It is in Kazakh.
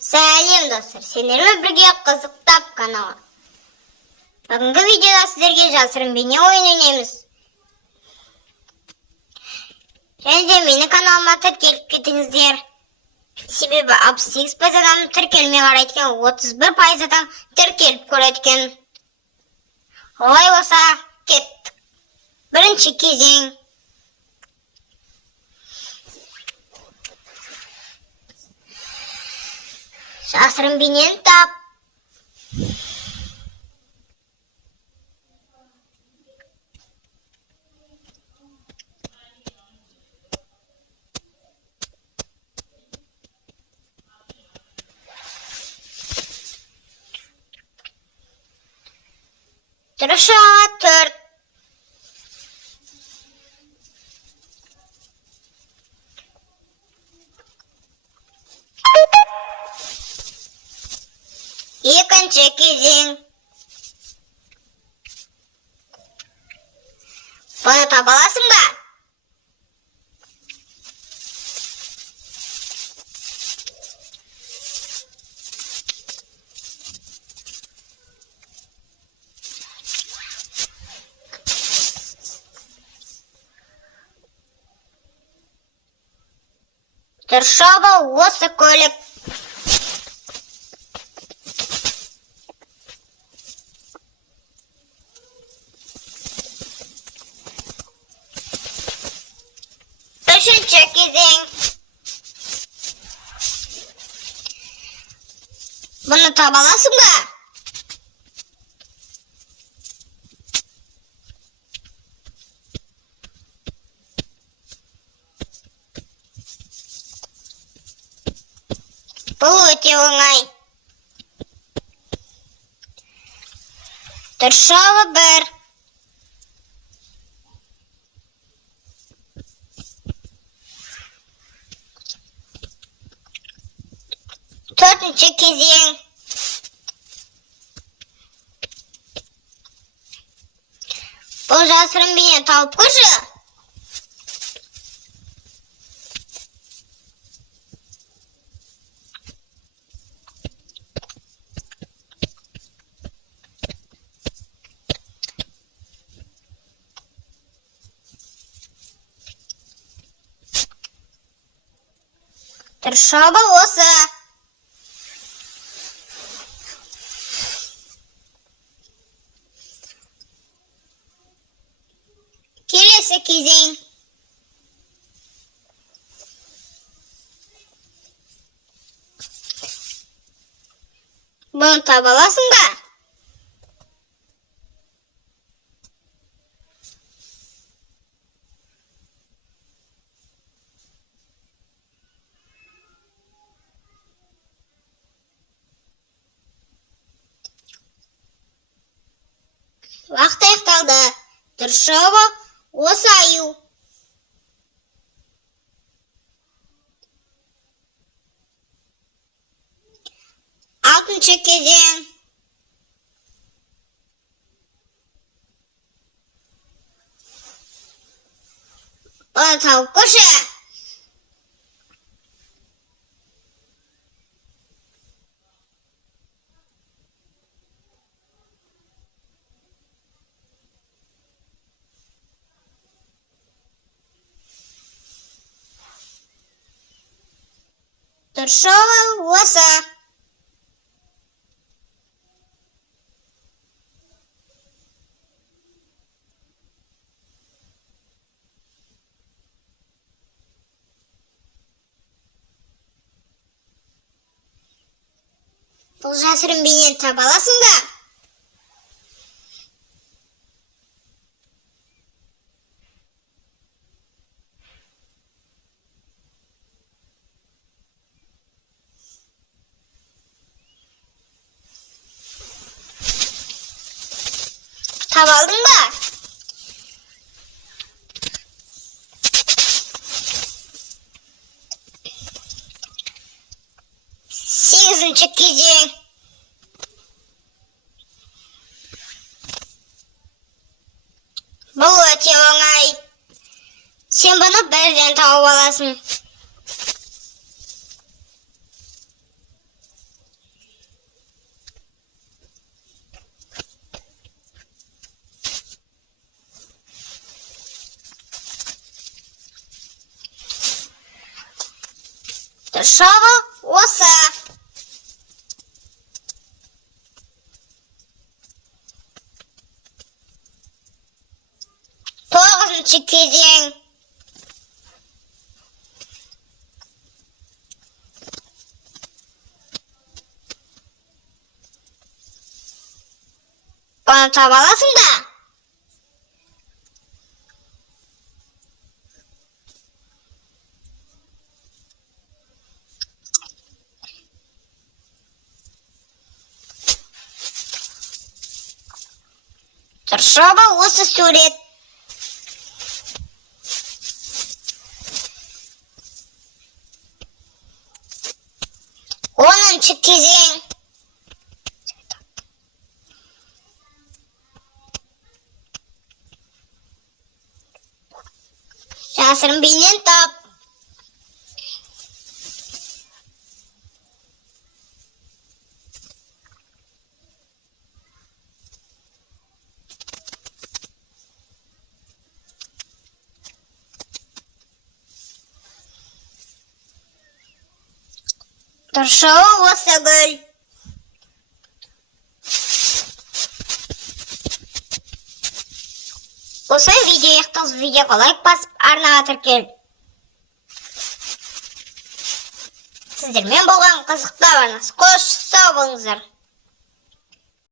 Сәлем достар, сендермен бірге қызықтап каналы. Бүгінгі видеода сіздерге жасырын бейне ойын ойнаймыз. Және де мені каналыма тіркеліп кетіңіздер. Себебі 68% адам тіркелмей қарайды екен, 31% адам тіркеліп көреді екен. Олай болса, кеттік. Бірінші кезең. Жасырын бейнені тап. Тұрышы 4. Екінші кезең. Бұны таба аласың ба? Тұршаба осы көлік. Үшінші кезең. Бұны таба аласың ба? Бұл өте оңай. Тұршалы 1. Төртінші кезең. Бұл жасырын бейне тауып көрші. Тұршалы осы. Келесі кезең. Бұны таба аласың ба? Уақыт аяқталды. Тұршалы осы аю. Алтыншы кезең. Бұны тауып көрші. Тұршалы осы. Бұл жасырын бейнені таба аласың ба? Таба алдың ба? Сегізінші кезең. Бұл өте оңай. Сен бұны бірден тауып аласың. Тыршауы осы. Тоғызыншы кезең. Оны таба аласың да. Тыршауы осы сурет. Оныншы кезең. Жасырын бейнен тап. Тыршауы осы гүл. Осы видео яқтыңыз, видеоға лайк басып, арнаға тіркел. Сіздермен болған қызықты арнасы. Қош, сау болыңыздар.